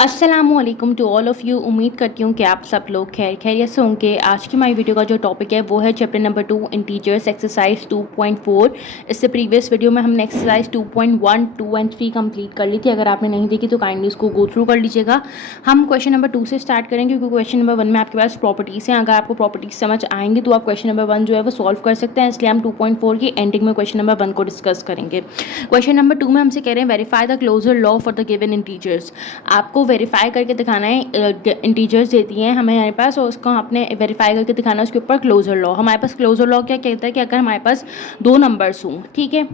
अस्सलामुअलैकुम to all of you. उम्मीद करती हूँ कि आप सब लोग खैरियत से होंगे। आज की हमारी वीडियो का जो टॉपिक है वो है चैप्टर नंबर 2 इंटीजर्स एक्सरसाइज 2.4। इससे प्रीवियस वीडियो में हमने एक्सरसाइज 2.1, 2 एंड 3 कंप्लीट कर ली थी। अगर आपने नहीं देखी तो काइंडली उसको गो थ्रू कर लीजिएगा। हम क्वेश्चन नंबर 2 से स्टार्ट करेंगे क्योंकि क्वेश्चन नंबर 1 में आपके पास प्रॉपर्टीज़ हैं। अगर आपको प्रॉपर्टीज समझ आएंगी तो आप क्वेश्चन नंबर 1 जो है वो सॉल्व कर सकते हैं, इसलिए हम 2.4 की एंडिंग में क्वेश्चन नंबर 1 को डिस्कस करेंगे। क्वेश्चन नंबर 2 में हमसे कह रहे हैं verify the closure law for the given integers. आपको वेरीफाई करके दिखाना है, इंटीजर्स देती हैं हमारे पास और उसको आपने वेरीफाई करके दिखाना है उसके ऊपर क्लोजर लॉ। हमारे पास क्लोजर लॉ क्या कहता है कि अगर हमारे पास दो नंबर्स हों, ठीक है,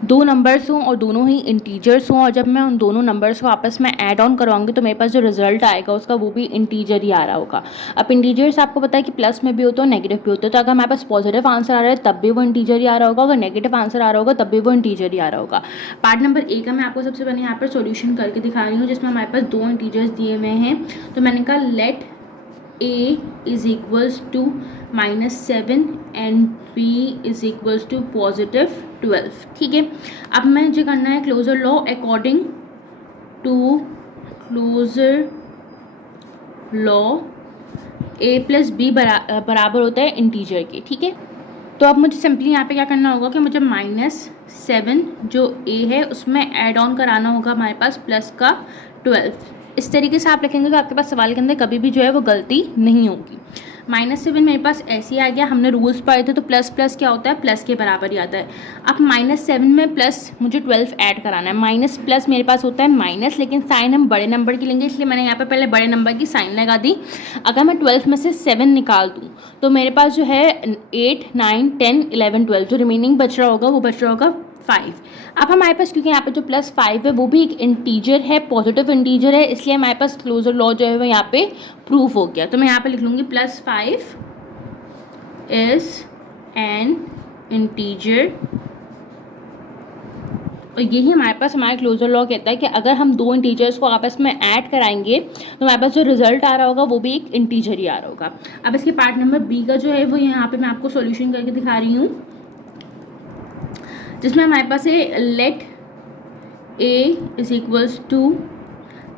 दो नंबर्स हों और दोनों ही इंटीजर्स हों और जब मैं उन दोनों नंबर्स को आपस में ऐड ऑन करवाऊंगी तो मेरे पास जो रिजल्ट आएगा उसका वो भी इंटीजर ही आ रहा होगा। अब इंटीजर्स आपको पता है कि प्लस में भी होते हैं, नेगेटिव भी होते हैं। तो अगर हमारे पास पॉजिटिव आंसर आ रहा है तब भी वो इंटीजर ही आ रहा होगा, अगर नेगेटिव आंसर आ रहा होगा तब भी वो इंटीजर ही आ रहा होगा। पार्ट नंबर ए का मैं आपको सबसे पहले यहाँ पर सोल्यूशन करके दिखा रही हूँ जिसमें हमारे पास दो इंटीजर्स दिए हुए हैं। तो मैंने कहा let a is equals to -7 and b is equals to +12। ठीक है, अब मैं जो करना है closure law according to closure law a plus b बराबर होता है इंटीजर के। ठीक है, तो अब मुझे सिंपली यहाँ पे क्या करना होगा कि मुझे -7 जो a है उसमें ऐड ऑन कराना होगा हमारे पास प्लस का 12। इस तरीके से आप लिखेंगे तो आपके पास सवाल के अंदर कभी भी जो है वो गलती नहीं होगी। -7 मेरे पास ऐसे ही आ गया, हमने रूल्स पढ़े थे तो प्लस प्लस क्या होता है, प्लस के बराबर ही आता है। अब -7 में प्लस मुझे 12 ऐड कराना है। माइनस प्लस मेरे पास होता है माइनस, लेकिन साइन हम बड़े नंबर की लेंगे इसलिए मैंने यहाँ पे पहले बड़े नंबर की साइन लगा दी। अगर मैं 12 में से 7 निकाल दूँ तो मेरे पास जो है 8, 9, 10, 11, 12 जो रिमेनिंग बच रहा होगा वो बच रहा होगा 5। अब हमारे पास क्योंकि यहाँ पे जो +5 है वो भी एक इंटीजर है, पॉजिटिव इंटीजर है, इसलिए हमारे पास क्लोजर लॉ जो है वो यहाँ पे प्रूफ हो गया। तो मैं यहाँ पे लिख लूँगी +5 इज एन इंटीजर। और यही हमारे पास हमारा क्लोजर लॉ कहता है कि अगर हम दो इंटीजर्स को आपस में ऐड कराएंगे तो हमारे पास जो रिजल्ट आ रहा होगा वो भी एक इंटीजर ही आ रहा होगा। अब इसके पार्ट नंबर बी का जो है वो यहाँ पे मैं आपको सॉल्यूशन करके दिखा रही हूँ जिसमें हमारे पास है let a is equals to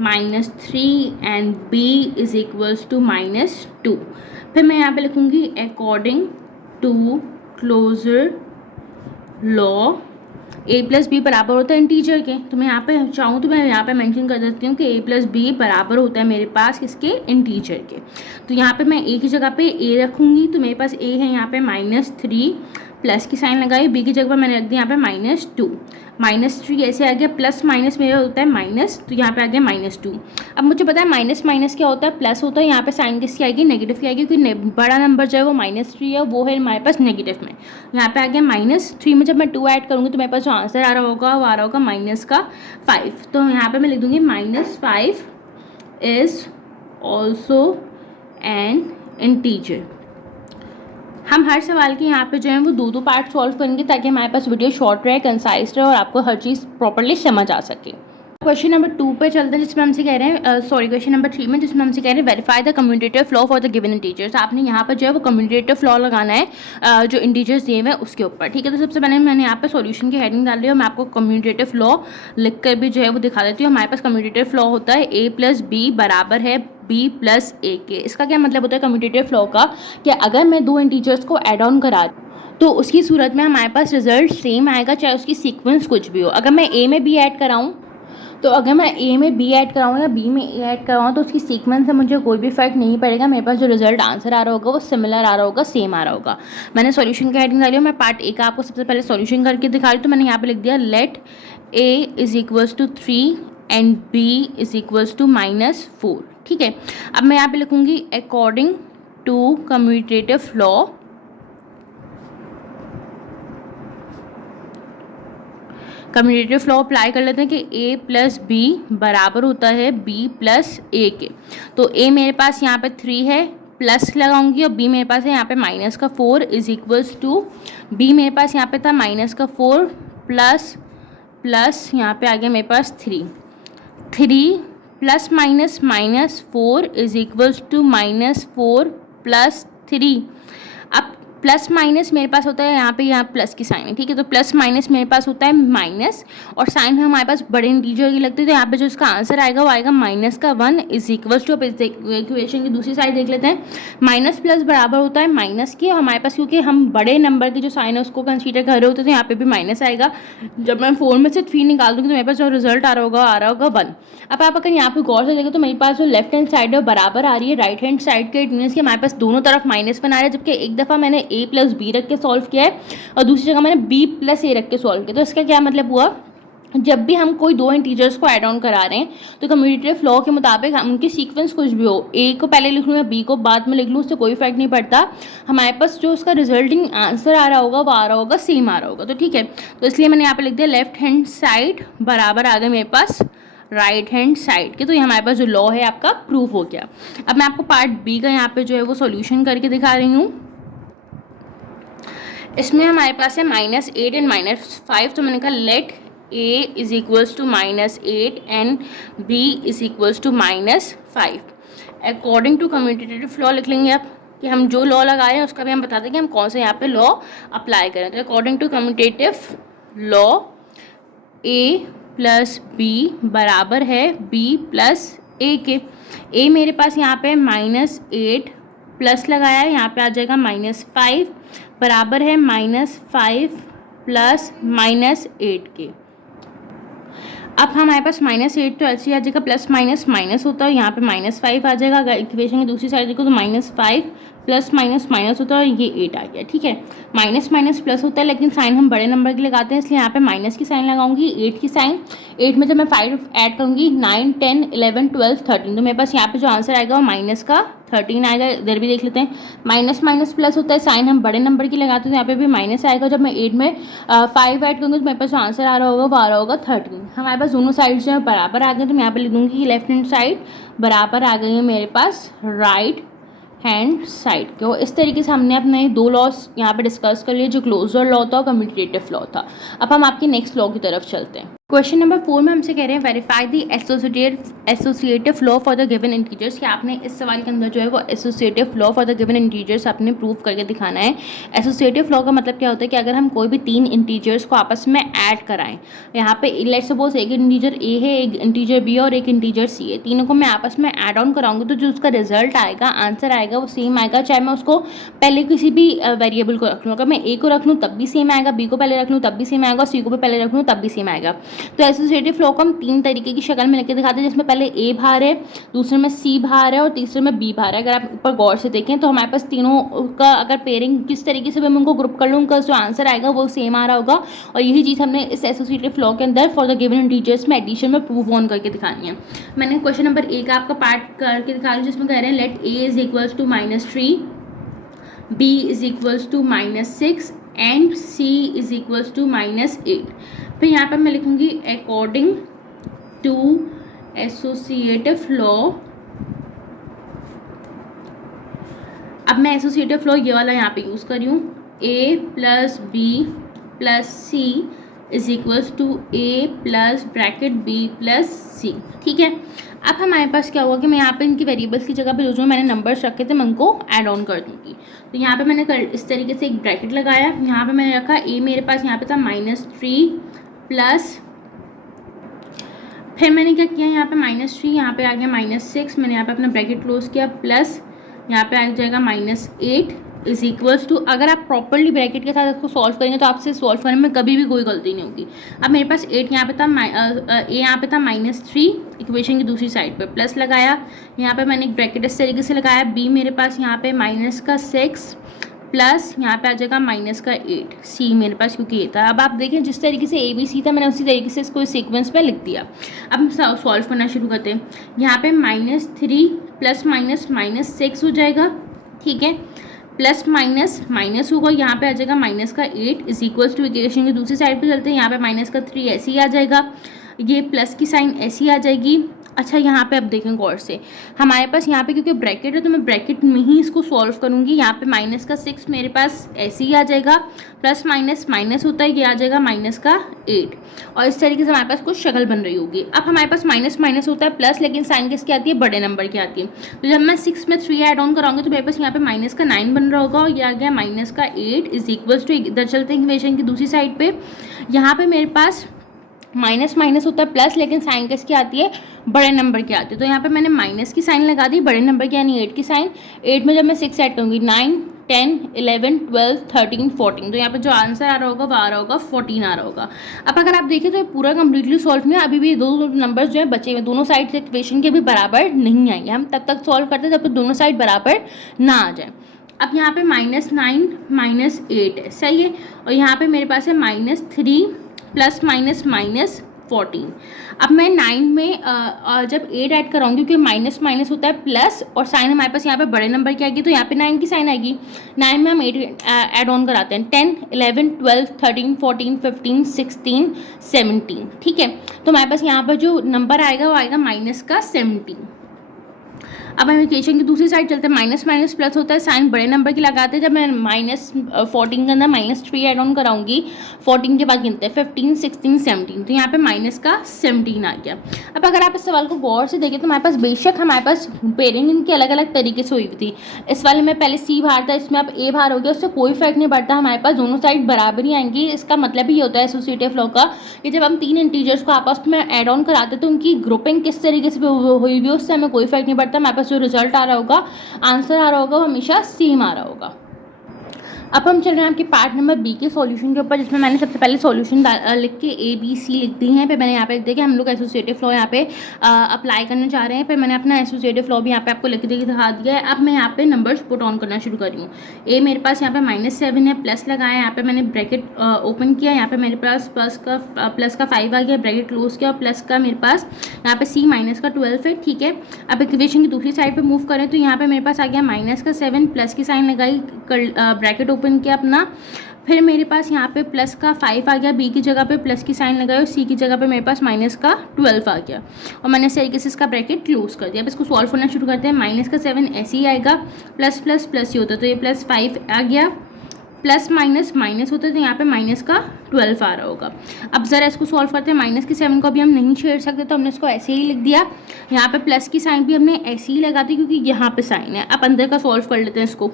-3 and b is equals to -2। फिर मैं यहाँ पे लिखूँगी according to closure law a plus b बराबर होता है इंटीजर के। तो मैं यहाँ पे चाहूँ तो मैं यहाँ पे मेंशन कर देती हूँ कि a प्लस बी बराबर होता है मेरे पास किसके, इंटीजर के। तो यहाँ पे मैं a की जगह पे a रखूँगी तो मेरे पास a है यहाँ पे -3, प्लस की साइन लगाई, b की जगह पर मैंने रख दी यहाँ पे -2। -3 ऐसे आ गया, प्लस माइनस मेरा होता है माइनस, तो यहाँ पे आ गया -2। अब मुझे पता है माइनस माइनस क्या होता है, प्लस होता है। यहाँ पे साइन किसकी आएगी, नेगेटिव की आएगी, क्योंकि बड़ा नंबर जो है वो -3 है, वो है हमारे पास नेगेटिव में। यहाँ पे आ गया -3 में जब मैं 2 ऐड करूँगी तो मेरे पास जो आंसर आ रहा होगा वो आ रहा होगा -5। तो यहाँ पर मैं लिख दूँगी -5 इज़ ऑल्सो एन इंटीजर। हम हर सवाल के यहाँ पे जो है वो दो पार्ट सॉल्व करेंगे ताकि हमारे पास वीडियो शॉर्ट रहे, कंसाइज रहे और आपको हर चीज़ प्रॉपर्ली समझ आ सके। क्वेश्चन नंबर 2 पे चलते हैं जिसमें हमसे कह रहे हैं क्वेश्चन नंबर 3 में जिसमें हमसे कह रहे हैं verify the commutative law for the given integers. आपने यहाँ पर जो है वो कम्यूटेटिव लॉ लगाना है जो इंटीजर्स दिए हुए हैं उसके ऊपर। ठीक है, तो सबसे पहले मैंने यहाँ पे सॉल्यूशन की हेडिंग डाल ली है। मैं आपको कम्यूटेटिव लॉ लिख कर भी जो है वो दिखा देती हूँ। हमारे पास कम्यूटेटिव लॉ होता है a प्लस बी बराबर है b प्लस a के। इसका क्या मतलब होता है कम्यूटेटिव लॉ का, कि अगर मैं दो इंटीजर्स को एड ऑन करा तो उसकी सूरत में हमारे पास रिजल्ट सेम आएगा चाहे उसकी सीक्वेंस कुछ भी हो। अगर मैं a में b ऐड कराऊँ तो अगर मैं a में b ऐड कराऊँ या b में a ऐड कराऊँ तो उसकी सीक्वेंस से मुझे कोई भी फ़र्क नहीं पड़ेगा। मेरे पास जो रिजल्ट आंसर आ रहा होगा वो सिमिलर आ रहा होगा, सेम आ रहा होगा। मैंने सॉल्यूशन का हेडिंग डाली है, मैं पार्ट ए का आपको सबसे पहले सॉल्यूशन करके दिखा रही हूँ। तो मैंने यहाँ पे लिख दिया let a is equals to 3 and b is equals to -4। ठीक है, अब मैं यहाँ पे लिखूँगी according to commutative law commutative law apply कर लेते हैं कि a प्लस बी बराबर होता है b प्लस a के। तो a मेरे पास यहाँ पे 3 है, प्लस लगाऊंगी और b मेरे पास है यहाँ पे -4 इज इक्वल्स टू b मेरे पास यहाँ पे था -4 प्लस प्लस यहाँ पे आ गया मेरे पास 3 plus -4 is equals to -4 plus 3। अब प्लस माइनस मेरे पास होता है यहाँ प्लस की साइन है, ठीक है। तो प्लस माइनस मेरे पास होता है माइनस, और साइन हमारे पास बड़े इंटीजर की लगती है, तो यहाँ पे जो इसका आंसर आएगा वो आएगा माइनस का 1 इज इक्वल्स टू। अब इस इक्वेशन की दूसरी साइड देख लेते हैं। माइनस प्लस बराबर होता है माइनस के, और हमारे पास क्योंकि हम बड़े नंबर की जो साइन है उसको कंसीडर कर रहे होते हैं तो यहाँ पे भी माइनस आएगा। जब मैं 4 में से 3 निकाल दूँगी तो मेरे पास जो रिजल्ट आ रहा होगा 1। अब आप अगर यहाँ पे गौर से देखें तो मेरे पास जो लेफ्ट हैंड साइड है बराबर आ रही है राइट हैंड साइड के। इट मीन्स कि हमारे पास दोनों तरफ माइनस बना रहा है, जबकि एक दफ़ा मैंने a प्लस बी रख के सॉल्व किया है और दूसरी जगह मैंने b प्लस a रख के सॉल्व किया। तो इसका क्या मतलब हुआ, जब भी हम कोई दो इंटीजर्स को ऐड ऑन करा रहे हैं तो कम्यूटेटिव लॉ के मुताबिक हम उनकी सीक्वेंस कुछ भी हो, a को पहले लिख लूँ या b को बाद में लिख लूँ, उससे कोई फर्क नहीं पड़ता। हमारे पास जो उसका रिजल्टिंग आंसर आ रहा होगा वो आ रहा होगा सेम आ रहा होगा। तो ठीक है, तो इसलिए मैंने यहाँ पे लिख दिया लेफ्ट हैंड साइड बराबर आ गया मेरे पास राइट हैंड साइड के। तो ये हमारे पास जो लॉ है आपका प्रूफ हो गया। अब मैं आपको पार्ट बी का यहाँ पे जो है वो सॉल्यूशन करके दिखा रही हूँ। इसमें हमारे पास है -8 एंड -5। तो मैंने कहा let a is equals to -8 and b is equals to -5। According to commutative law लिख लेंगे आप कि हम जो लॉ लगाए हैं उसका भी हम बता दें कि हम कौन सा यहाँ पे लॉ अप्लाई करें। तो according to commutative law a plus b बराबर है b प्लस a के। a मेरे पास यहाँ पे -8 प्लस लगाया है, यहाँ पे आ जाएगा -5 बराबर है -5 प्लस -8 के। अब हमारे पास -8 तो ऐसे ही आ जाएगा, प्लस माइनस माइनस होता है, यहाँ पे -5 आ जाएगा। अगर इक्वेशन की दूसरी साइड देखो तो -5 प्लस माइनस माइनस होता है और ये 8 आ गया, ठीक है। माइनस माइनस प्लस होता है लेकिन साइन हम बड़े नंबर की लगाते हैं, इसलिए यहाँ पे माइनस की साइन लगाऊंगी, 8 की साइन। 8 में जब मैं 5 ऐड करूँगी 9 10 11 12 13, तो मेरे पास यहाँ पे जो आंसर आएगा वो माइनस का 13 आएगा। इधर भी देख लेते हैं, माइनस माइनस प्लस होता है, साइन हम बड़े नंबर की लगाते हैं तो यहाँ पे भी माइनस आएगा। जब मैं 8 में 5 ऐड करूँगी तो मेरे पास जो आंसर आ रहा होगा वो आ रहा होगा 13। हमारे पास दोनों साइड जो है बराबर आ गए, तो मैं यहाँ पे लिख दूँगी कि लेफ्ट हैंड साइड बराबर आ गई है मेरे पास राइट हैंड साइड के। और इस तरीके से हमने अपने दो लॉस यहाँ पे डिस्कस कर लिए, जो क्लोजर लॉ था और कम्यूटेटिव लॉ था। अब हम आपकी नेक्स्ट लॉ की तरफ चलते हैं। क्वेश्चन नंबर 4 में हमसे कह रहे हैं verify the associative law for the given integers, कि आपने इस सवाल के अंदर जो है वो associative law for the given integers आपने प्रूव करके दिखाना है। एसोसिएटिव लॉ का मतलब क्या होता है कि अगर हम कोई भी 3 इंटीजर्स को आपस में ऐड कराएं, यहाँ पे लेट्स सपोज एक इंटीजर a है, एक इंटीजर b और एक इंटीजर c है, तीनों को मैं आपस में ऐड ऑन कराऊंगी तो जो उसका रिजल्ट आएगा, आंसर आएगा वो सेम आएगा, चाहे मैं उसको पहले किसी भी वेरिएबल को रख लूँ। अगर मैं a को रख लूँ तब भी सेम आएगा, b को पहले रख लूँ तब भी सेम आएगा, c को भी पहले रख लूँ तब भी सेम आएगा। तो एसोसिएटिव लॉ को हम 3 तरीके की शक्ल में लिख के दिखाते हैं, जिसमें पहले a बाहर है, दूसरे में c बाहर है और तीसरे में b बाहर है। अगर आप ऊपर गौर से देखें तो हमारे पास तीनों का अगर पेयरिंग किस तरीके से भी मैं उनको ग्रुप कर लूँ, उनका जो आंसर आएगा वो सेम आ रहा होगा। और यही चीज़ हमने इस एसोसिएटिव लॉ के अंदर फॉर द गिवन इंटीजर्स में एडिशन में प्रूव ऑन करके दिखानी है। मैंने क्वेश्चन नंबर 1 का आपका पार्ट करके दिखा रही हूँ, जिसमें कह रहे हैं let a is equals to -3, b is equals to -6 and c is equals to -8। फिर यहाँ पर मैं लिखूँगी अकॉर्डिंग टू एसोसिएटिव लॉ। अब मैं एसोसिएटिव लॉ ये वाला यहाँ पे यूज़ कर रही हूँ, a plus B plus C is equals to a plus bracket b plus C, ठीक है। अब हमारे पास क्या हुआ कि मैं यहाँ पे इनकी वेरिएबल्स की जगह पे जो मैंने नंबर्स रखे थे मैं उनको ऐड ऑन कर दूँगी। तो यहाँ पे मैंने इस तरीके से एक ब्रैकेट लगाया, यहाँ पे मैंने रखा a मेरे पास यहाँ पे था -3 प्लस, फिर मैंने क्या किया यहाँ पे -3, यहाँ पे आ गया -6, मैंने यहाँ पे अपना ब्रैकेट क्लोज किया, प्लस यहाँ पे आ जाएगा -8 इज इक्वल्स टू। अगर आप प्रॉपरली ब्रैकेट के साथ इसको सॉल्व करेंगे तो आपसे सॉल्व करने में कभी भी कोई गलती नहीं होगी। अब मेरे पास 8 यहाँ पे था, a यहाँ पे था -3 इक्वेशन की दूसरी साइड पे, प्लस लगाया, यहाँ पे मैंने एक ब्रैकेट इस तरीके से लगाया, b मेरे पास यहाँ पे -6 प्लस यहाँ पे आ जाएगा -8, c मेरे पास क्योंकि ये था। अब आप देखें जिस तरीके से a b c था मैंने उसी तरीके से इसको सीक्वेंस में लिख दिया। अब हम सॉल्व करना शुरू करते हैं। यहाँ पे -3 प्लस -6 हो जाएगा, ठीक है, प्लस माइनस होगा, यहाँ पे आ जाएगा -8 इज इक्वल्स टू इक्वेशन की दूसरी साइड पे चलते हैं, यहाँ पे -3 ऐसे ही आ जाएगा, ये प्लस की साइन ऐसी आ जाएगी। अच्छा यहाँ पे अब देखें गौर से, हमारे पास यहाँ पे क्योंकि ब्रैकेट है तो मैं ब्रैकेट में ही इसको सॉल्व करूँगी। यहाँ पे माइनस का 6 मेरे पास ऐसे ही आ जाएगा, प्लस माइनस माइनस होता है, ये आ जाएगा माइनस का 8, और इस तरीके से हमारे पास कुछ शक्ल बन रही होगी। अब हमारे पास माइनस माइनस होता है प्लस, लेकिन साइन किसकी आती है, बड़े नंबर की आती है। तो जब मैं 6 में 3 ऐड ऑन कराऊंगी तो मेरे पास यहाँ पे माइनस का 9 बन रहा होगा, और ये आ गया माइनस का 8 इज इक्वल्स टू, इधर चलते हैं इक्वेशन की दूसरी साइड पे। यहाँ पे मेरे पास माइनस माइनस होता है प्लस, लेकिन साइन किसकी आती है, बड़े नंबर की आती है। तो यहाँ पे मैंने माइनस की साइन लगा दी, बड़े नंबर की यानी 8 की साइन। 8 में जब मैं 6 ऐड करूँगी 9 10 11 12 13 14, तो यहाँ पे जो आंसर आ रहा होगा वो आ रहा होगा 14 आ रहा होगा। अब अगर आप देखें तो ये पूरा कंप्लीटली सॉल्व नहीं है, अभी भी दो नंबर्स जो है बचे हुए, दोनों साइड से इक्वेशन के भी बराबर नहीं आएंगे। हम तब तक सॉल्व करते हैं जब तक दोनों साइड बराबर ना आ जाए। अब यहाँ पे -9 -8 है, सही है, और यहाँ पे मेरे पास है -3 प्लस माइनस माइनस 14। अब मैं 9 में जब 8 ऐड कराऊंगी, क्योंकि माइनस माइनस होता है प्लस, और साइन हमारे पास यहाँ पे बड़े नंबर की आएगी, तो यहाँ पे 9 की साइन आएगी। 9 में हम 8 ऐड ऑन कराते हैं, 10 11 12 13 14 15 16 17, ठीक है। तो हमारे पास यहाँ पर जो नंबर आएगा वो आएगा माइनस का 17। अब हम इक्वेशन की दूसरी साइड चलते हैं, माइनस माइनस प्लस होता है, साइन बड़े नंबर की लगाते हैं। जब मैं -14 के अंदर -3 ऐड ऑन कराऊंगी, 14 के बाद गिनते हैं 15 16 17, तो यहाँ पे माइनस का 17 आ गया। अब अगर आप इस सवाल को गौर से देखें तो हमारे पास बेशक हमारे पास पेयरिंग इनकी अलग अलग तरीके से हुई थी। इस वाले में पहले सी बाहर था, इसमें अब ए बाहर हो गया, उससे कोई फर्क नहीं पड़ता, हमारे पास दोनों साइड बराबर ही आएंगी। इसका मतलब ही ये होता है एसोसिएटिव लॉ का कि जब हम 3 इंटीजर्स को आपस में ऐड ऑन कराते हैं तो उनकी ग्रुपिंग किस तरीके से हुई हुई उससे हमें कोई फर्क नहीं पड़ता। हमारे पास जो रिजल्ट आ रहा होगा, आंसर आ रहा होगा, वो हमेशा सेम आ रहा होगा। अब हम चल रहे हैं आपके पार्ट नंबर बी के सॉल्यूशन के ऊपर, जिसमें मैंने सबसे पहले सॉल्यूशन लिख के A B C लिख दी हैं। फिर मैंने यहाँ पे लिख दिया कि हम लोग एसोसिएटिव लॉ यहाँ पे अप्लाई करने जा रहे हैं। फिर मैंने अपना एसोसिएटिव लॉ भी यहाँ पे आपको लिख के दिखा दिया है। अब मैं यहाँ पे नंबर्स पुट ऑन करना शुरू कर रही हूँ। ए मेरे पास यहाँ पे -7 है, प्लस लगाया, यहाँ पे मैंने ब्रैकेट ओपन किया, यहाँ पे मेरे पास प्लस का 5 आ गया, ब्रैकेट क्लोज किया, और प्लस का मेरे पास यहाँ पे C माइनस का 12 है, ठीक है। अब इक्वेशन की दूसरी साइड पर मूव करें तो यहाँ पे मेरे पास आ गया -7, प्लस की साइन लगाई, ब्रैकेट ओपन किया अपना, फिर मेरे पास यहाँ पे प्लस का 5 आ गया, बी की जगह पे प्लस की साइन लगाई, और सी की जगह पे मेरे पास माइनस का 12 आ गया, और मैंने इस तरीके से इसका ब्रैकेट क्लोज कर दिया। अब इसको सॉल्व करना शुरू करते हैं। माइनस का 7 ऐसे ही आएगा, प्लस प्लस प्लस ही होता है, तो ये +5 आ गया, प्लस माइनस माइनस होता है, तो यहाँ पे माइनस का 12 आ रहा होगा। अब ज़रा इसको सॉल्व करते हैं। माइनस की 7 को अभी हम नहीं छेड़ सकते, तो हमने इसको ऐसे ही लिख दिया। यहाँ पे प्लस की साइन भी हमने ऐसे ही लगा दी क्योंकि यहाँ पे साइन है। अब अंदर का सॉल्व कर लेते हैं इसको।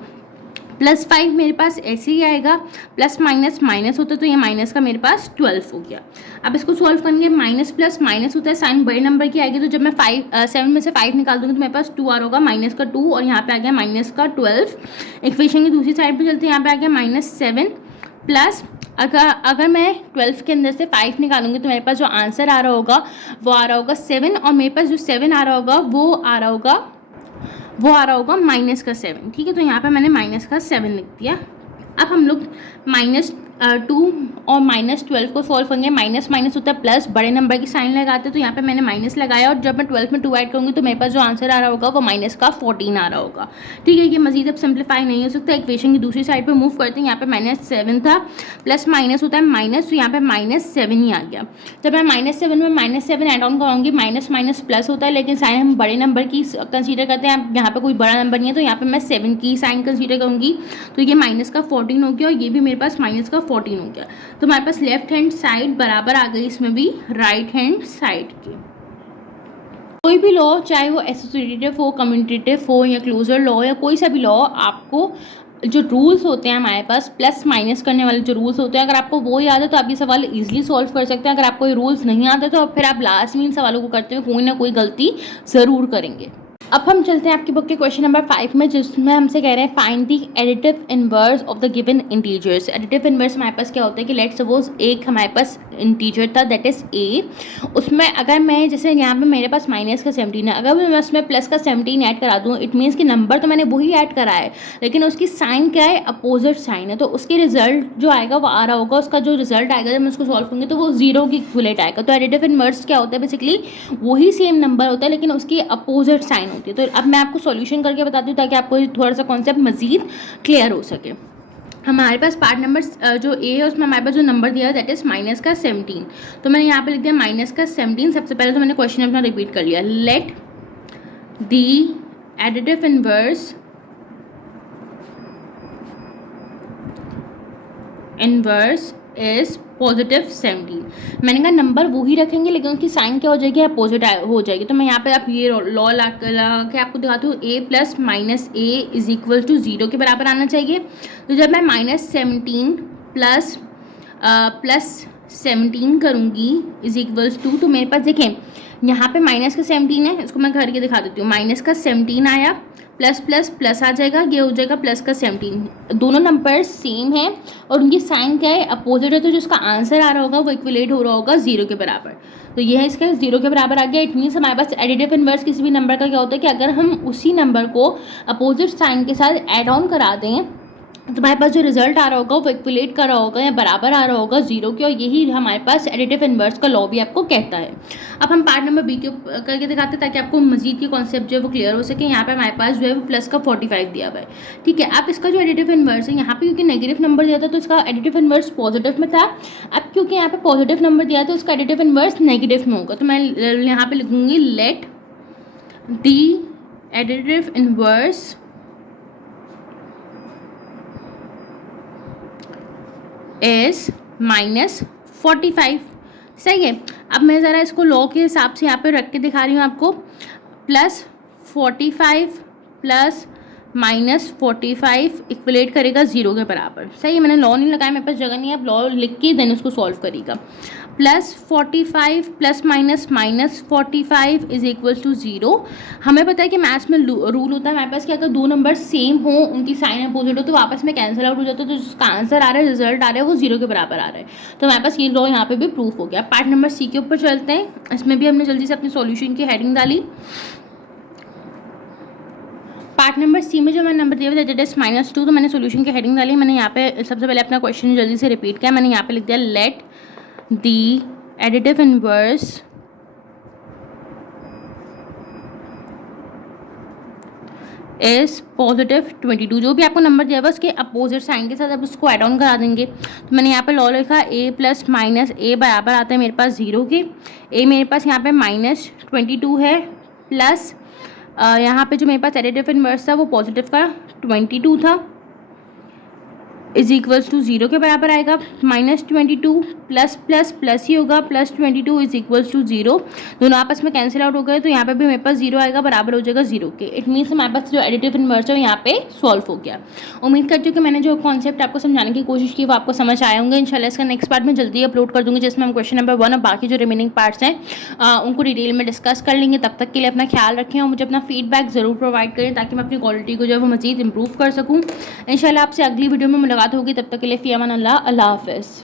+5 मेरे पास ऐसे ही आएगा, प्लस माइनस माइनस होता है, तो ये माइनस का मेरे पास 12 हो गया। अब इसको सॉल्व करेंगे, माइनस प्लस माइनस होता है, साइन बड़े नंबर की आएगी, तो जब मैं 7 में से 5 निकाल दूंगी तो मेरे पास 2 आ रहा होगा, माइनस का 2, और यहाँ पे आ गया माइनस का 12। इक्वेशन की दूसरी साइड पे चलते हैं, यहाँ पे आ गया -7 प्लस, अगर मैं 12 के अंदर से 5 निकालूंगी तो मेरे पास जो आंसर आ रहा होगा वो आ रहा होगा 7, और मेरे पास जो 7 आ रहा होगा वो आ रहा होगा माइनस का 7, ठीक है। तो यहाँ पे मैंने माइनस का 7 लिख दिया। अब हम लोग -2 और -12 को सॉल्व करेंगे। माइनस माइनस होता है प्लस, बड़े नंबर की साइन लगाते हैं, तो यहाँ पे मैंने माइनस लगाया, और जब मैं 12 में 2 ऐड करूँगी तो मेरे पास जो आंसर आ रहा होगा वो माइनस का 14 आ रहा होगा, ठीक है। ये मजीद अब सिंप्लीफाई नहीं हो सकता। इक्वेशन की दूसरी साइड पे मूव करते हैं। यहाँ पे -7 था, प्लस माइनस होता है माइनस, तो यहाँ पे -7 ही आ गया। जब मैं -7 में -7 ऐड ऑन कराऊंगी, माइनस माइनस प्लस होता है, लेकिन साइन हम बड़े नंबर की कंसीडर करते हैं। यहाँ पे कोई बड़ा नंबर नहीं है, तो यहाँ पे मैं 7 की साइन कंसीडर करूँगी, तो ये माइनस का 14 हो गया, और ये भी मेरे पास माइनस का 14 हो गया। तो हमारे पास लेफ्ट हैंड साइड बराबर आ गई, इसमें भी राइट हैंड साइड के। कोई भी लॉ, चाहे वो एसोसिएटिव हो, कम्यूटेटिव हो, या क्लोजर लॉ, या कोई सा भी लॉ, आपको जो रूल्स होते हैं हमारे पास प्लस माइनस करने वाले जो रूल्स होते हैं, अगर आपको वो याद है तो आप ये सवाल इजीली सॉल्व कर सकते हैं। अगर आपको ये रूल्स नहीं आते तो फिर आप लास्ट में इन सवालों को करते हुए कोई ना कोई गलती ज़रूर करेंगे। अब हम चलते हैं आपकी बुक के क्वेश्चन नंबर 5 में, जिसमें हमसे कह रहे हैं find the additive inverse of the given integers. Additive inverse हमारे पास क्या होता है कि लेट सपोज एक हमारे पास इंटीजर था दैट इज ए, उसमें अगर मैं जैसे यहाँ पे मेरे पास माइनस का 17 है, अगर मैं उसमें प्लस का 17 ऐड करा दूँ, इट मीन्स कि नंबर तो मैंने वही ऐड करा है, लेकिन उसकी साइन क्या है, अपोजिट साइन है, तो उसके रिजल्ट जो आएगा वो आ रहा होगा, उसका जो रिजल्ट आएगा जब मैं उसको सॉल्व करूँगी तो वो 0 की इक्विवेलेंट आएगा। तो एडिटिव इनवर्स क्या होता है, बेसिकली वही सेम नंबर होता है लेकिन उसकी अपोजिट साइन होती है। तो अब मैं आपको सॉल्यूशन करके बताती हूँ ताकि आपको थोड़ा सा कॉन्सेप्ट मजीद क्लियर हो सके। हमारे पास पार्ट नंबर जो ए है उसमें हमारे पास जो नंबर दिया है दैट इज़ माइनस का 17। तो मैंने यहाँ पे लिख दिया माइनस का 17। सबसे पहले तो मैंने क्वेश्चन अपना रिपीट कर लिया, let the additive inverse is positive 17। मैंने कहा नंबर वो ही रखेंगे लेकिन उसकी साइन क्या हो जाएगी, अपोजिट हो जाएगी। तो मैं यहाँ पे आप ये लॉ लगा के आपको दिखाती हूँ, a plus minus a is equal to 0 के बराबर आना चाहिए। तो जब मैं -17 प्लस 17 करूँगी इज इक्वल्स टू, तो मेरे पास देखें यहाँ पे माइनस का 17 है, इसको मैं करके दिखा देती हूँ। माइनस का 17 आया, प्लस प्लस प्लस आ जाएगा, ये हो जाएगा प्लस का 17। दोनों नंबर सेम है और उनकी साइन क्या है, अपोजिट है। तो जो इसका आंसर आ रहा होगा वो इक्विलेट हो रहा होगा 0 के बराबर। तो ये है इसका 0 के बराबर आ गया। इट मीन्स हमारे पास एडिटिव इनवर्स किसी भी नंबर का क्या होता है कि अगर हम उसी नंबर को अपोजिट साइन के साथ ऐड ऑन करा दें तो हमारे पास जो रिजल्ट आ रहा होगा वो इक्विलेट कर रहा होगा या बराबर आ रहा होगा 0 के। और यही हमारे पास एडिटिव इनवर्स का लॉ भी आपको कहता है। अब हम पार्ट नंबर बी के करके दिखाते हैं ताकि आपको मजीद की कॉन्सेप्ट जो है वो क्लियर हो सके। यहाँ पे हमारे पास जो है वो प्लस का 45 दिया हुआ है, ठीक है। अब इसका जो एडिटिव इनवर्स है यहाँ पे क्योंकि नेगेटिव नंबर दिया था तो इसका एडिटिव इनवर्स पॉजिटिव में था। अब क्योंकि यहाँ पे पॉजिटिव नंबर दिया तो इसका एडिटिव इनवर्स नेगेटिव में होगा। तो मैं यहाँ पे लिखूँगी let the additive inverse is -45। सही है। अब मैं ज़रा इसको लॉ के हिसाब से यहाँ पे रख के दिखा रही हूँ आपको। +45 प्लस -45 इक्वलेट करेगा 0 के बराबर। सही है, मैंने लॉ नहीं लगाया, मेरे पास जगह नहीं है, अब लॉ लिख के देन उसको सॉल्व करेगा। +45 प्लस -45 इज इक्वल टू 0। हमें पता है कि मैथ्स में रूल होता है हमारे पास कि अगर दो नंबर सेम हो, उनकी साइन अपोजिट हो, तो आपस में कैंसिल आउट हो जाता है। तो जिसका आंसर आ रहा है, रिजल्ट आ रहा है, वो 0 के बराबर आ रहा है। तो हमारे पास ये लॉ यहाँ पे भी प्रूफ हो गया। पार्ट नंबर सी के ऊपर चलते हैं। इसमें भी हमने जल्दी से अपने सॉल्यूशन की हेडिंग डाली। पार्ट नंबर सी में जो मैंने नंबर दिया हुआ दैट इज -2, तो मैंने सॉल्यूशन की हेडिंग डाली। मैंने यहाँ पे सबसे पहले अपना क्वेश्चन जल्दी से रिपीट किया। मैंने यहाँ पे लिख दिया let the additive inverse is positive 22। जो भी आपको नंबर दिया हुआ उसके अपोजिट साइन के साथ अब उसको ऐड ऑन करा देंगे। तो मैंने यहाँ पे लॉ लिखा a प्लस माइनस ए बराबर आता है मेरे पास 0 के। a मेरे पास यहाँ पे -22 है, प्लस यहाँ पे जो मेरे पास एडिटिव इनवर्स था वो पॉजिटिव का 22 था, इज इक्वल्स टू 0 के बराबर आएगा। -22 प्लस प्लस प्लस ही होगा, +22 इज इक्वल्स टू 0। दोनों आपस में कैंसिल आउट हो गए तो यहाँ पे भी मेरे पास 0 आएगा, बराबर हो जाएगा 0 के। इट मीन्स हमारे पास जो एडिटिव इनवर्स है यहाँ पे सॉल्व हो गया। उम्मीद करती हूँ कि मैंने जो कॉन्सेप्ट आपको समझाने की कोशिश की वो आपको समझ आए होंगे। इंशाल्लाह इसका नेक्स्ट पार्ट में जल्दी अपलोड कर दूँगी जिसमें हम क्वेश्चन नंबर 1 और बाकी जो रिमेनिंग पार्ट्स हैं उनको डिटेल में डिस्कस कर लेंगे। तब तक के लिए अपना ख्याल रखें और मुझे अपना फीडबैक ज़रूर प्रोवाइड करें ताकि मैं अपनी क्वालिटी को जो है वो मज़ीद इंप्रूव कर सकूँ। इंशाल्लाह आपसे अगली वीडियो में मुलाकात होगी, तब तक के लिए फ़ी अमान अल्लाह, अल्लाह हाफ़िज़।